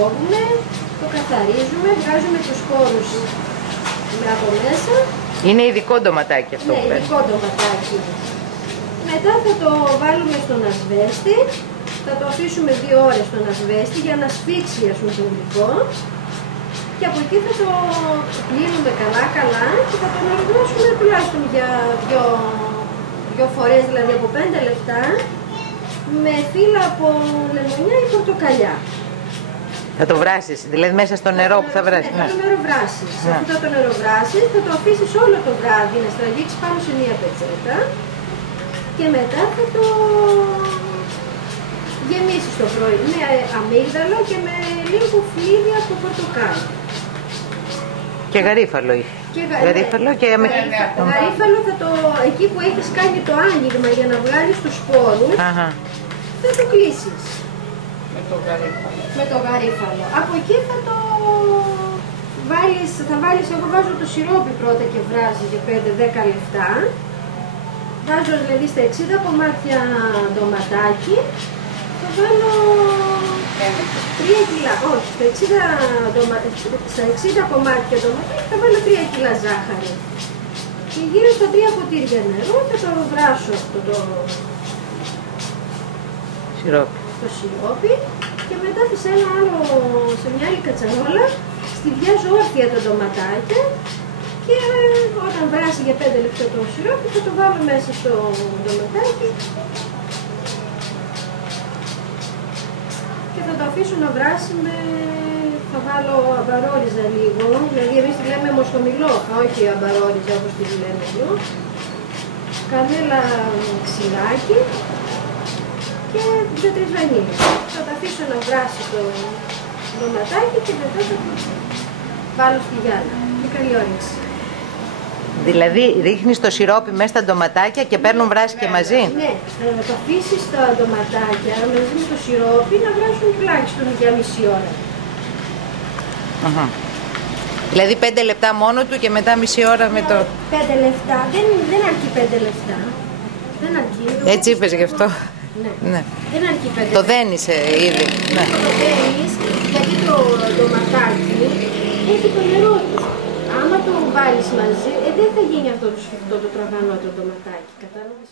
κόβουμε, το καθαρίζουμε, βγάζουμε τους σπόρους από μέσα. Είναι ειδικό ντοματάκι αυτό που Ναι, ειδικό ντοματάκι. Μετά θα το βάλουμε στον ασβέστη, θα το αφήσουμε 2 ώρες στον ασβέστη για να σφίξει το υλικό και από εκεί θα το πλύνουμε καλά και θα το μαρινώσουμε τουλάχιστον για 2 φορές, δηλαδή από 5 λεπτά με φύλλα από λεμονιά ή πορτοκαλιά. Θα το βράσεις, δηλαδή μέσα στο νερό που θα βράσεις. Ναι, θα το νεροβράσεις. Αυτό το νεροβράσεις θα το αφήσεις όλο το βράδυ να στραγγίξει πάνω σε μία πετσέτα και μετά θα το γεμίσεις το πρωί με αμύγδαλο και με λίγο φλίδι από πορτοκάλι. Και γαρίφαλο είχε. Γαρίφαλο και γαρίφαλο θα το, εκεί που έχεις κάνει το άνοιγμα για να βγάλεις τους σπόρους, θα το κλείσεις. Με το γαρίφαλο. Από εκεί θα το βάλεις, εγώ βάζω το σιρόπι πρώτα και βράζει για 5-10 λεπτά. Βάζω δηλαδή στα 60 κομμάτια ντοματάκι, θα βάλω 3 κιλά, όχι, στα 60 κομμάτια ντοματάκι θα βάλω 3 κιλά ζάχαρη. Και γύρω στα 3 ποτήρια νερό θα το βράσω αυτό το σιρόπι και μετά σε μια άλλη κατσαρόλα στιβιάζω όρθια τα ντοματάκια και όταν βράσει για 5 λεπτά το σιρόπι θα το βάλω μέσα στο ντοματάκι και θα το αφήσω να βράσει θα βάλω αμπαρόριζα λίγο, δηλαδή εμείς τη λέμε μοσχομιλόχα, όχι αμπαρόριζα όπως τη λέμε εδώ, κανέλα ξηράκι και 2-3 βανίλια. Θα τα αφήσω να βράσει το ντοματάκι και μετά θα το βάλω στη γυάλα. Και καλή όρεξη. Δηλαδή ρίχνεις το σιρόπι μέσα στα ντοματάκια και παίρνουν βράση και μαζί. Ναι, θα το αφήσεις τα ντοματάκια μαζί με το σιρόπι να βράσουν τουλάχιστον για μισή ώρα. Δηλαδή 5 λεπτά μόνο του και μετά μισή ώρα με το... 5 λεπτά, δεν αρκεί 5 λεπτά. Δεν αρκεί. Έτσι είπες γι' αυτό. Ναι. Δεν αρκεί 5 λεπτά. Το δένεις ήδη. Ναι. Το δένεις γιατί το ντοματάκι έχει το νερό του. Άμα το βάλεις μαζί, δεν θα γίνει αυτό το σφιχτό, το τραβανό το ντοματάκι. Κατάλαβες?